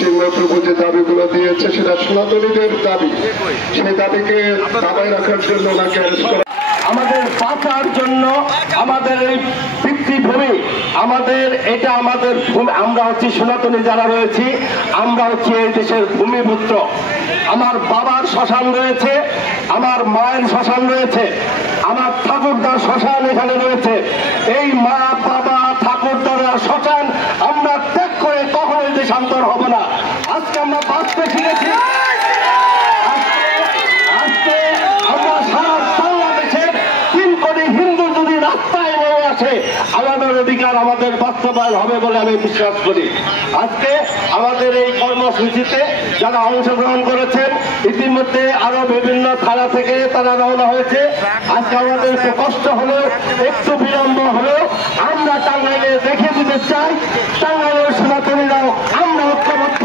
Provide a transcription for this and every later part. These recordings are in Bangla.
চিন্ময়প্রভু যে দাবিগুলো দিয়েছে সেটা সনাতনীদের দাবি, সেই দাবিকে দাবায় রাখার জন্য ওনাকে অ্যারেস্ট করা। আমাদের বাঁচার জন্য আমাদের এই পিতৃভূমি, আমাদের এটা আমাদের ভূমি, আমরা হচ্ছি সনাতনী যারা রয়েছি, আমরা হচ্ছি এই দেশের ভূমিপুত্র। আমার বাবার শ্মশান রয়েছে, আমার মায়ের শ্মশান রয়েছে, আমার ঠাকুরদার শ্মশান এখানে রয়েছে। এই মা বাবা ঠাকুরদার শ্মশান আমরা ত্যাগ করে কখনোই দেশান্তর হব না। আজকে আমরা বাঁচতে শিখেছি, আজকে আমরা সারা বাংলাদেশের 3 কোটি হিন্দু যদি রাস্তায় নেমে আসে আমাদের অধিকার আমাদের বাস্তবায়ন হবে বলে আমি বিশ্বাস করি। আজকে আমাদের এই কর্মসূচিতে যারা অংশগ্রহণ করেছেন, ইতিমধ্যে আরো বিভিন্ন থানা থেকে তারা রওনা হয়েছে। আজকে আমাদের একটু কষ্ট হলেও, একটু বিলম্ব হলেও আমরা টাঙ্গাইলে দেখে দিতে চাই টাঙ্গাইলের সনাতনীরাও আমরা ঐক্যবদ্ধ।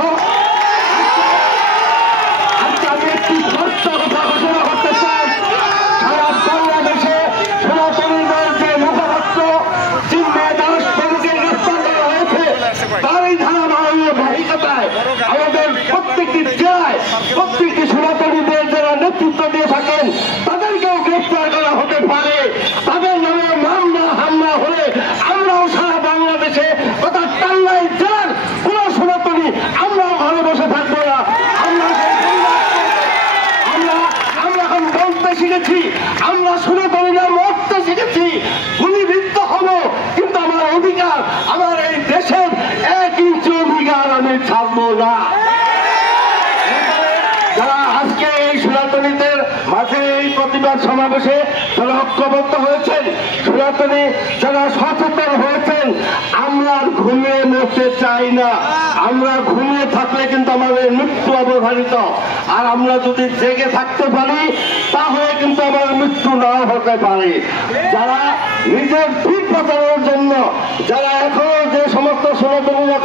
আজকে আমি একটি স্পষ্ট কথা ঘোষণা করতে চাই, সারা বাংলাদেশে সনাতনীদের যে মুখপাত্র চিন্ময় দাস প্রভুকে গ্রেফতার করা হয়েছে, তারই ধারাবাহিকতায় আমাদের প্রত্যেকটি জেলায় প্রত্যেকটি সনাতনীদের যারা নেতৃত্ব দিয়ে থাকেন তাদেরকেও গ্রেফতার করা হতে পারে। তাদের নামে মামলা হামলা হলে আমরাও সারা বাংলাদেশে তথা টাঙ্গাইল জেলার কোন সনাতনী আমরাও ঘরে বসে থাকবো না। আমরা এখন বলতে শিখেছি, আমরা সনাতনীরা মরতে শিখেছি, গুলিবিদ্ধ হবো, কিন্তু আমার অধিকার, আমার এই দেশের 1 ইঞ্চি অধিকার আমি ছাড়বো না। যারা আজকে এই সনাতনীদের মাঝে এই প্রতিবাদ সমাবেশে যারা ঐক্যবদ্ধ হয়েছেন, সনাতনী যারা সচেতন হয়েছেন, আমরা আর ঘুমিয়ে মরতে চাই না। আমরা ঘুমিয়ে থাকলে কিন্তু আমাদের মৃত্যু অবধারিত, আর আমরা যদি জেগে থাকতে পারি তাহলে কিন্তু আমার মৃত্যু নাও হতে পারে। যারা নিজের ঠিক বাঁচানোর জন্য, যারা এখনো যে সমস্ত সনাতনীরা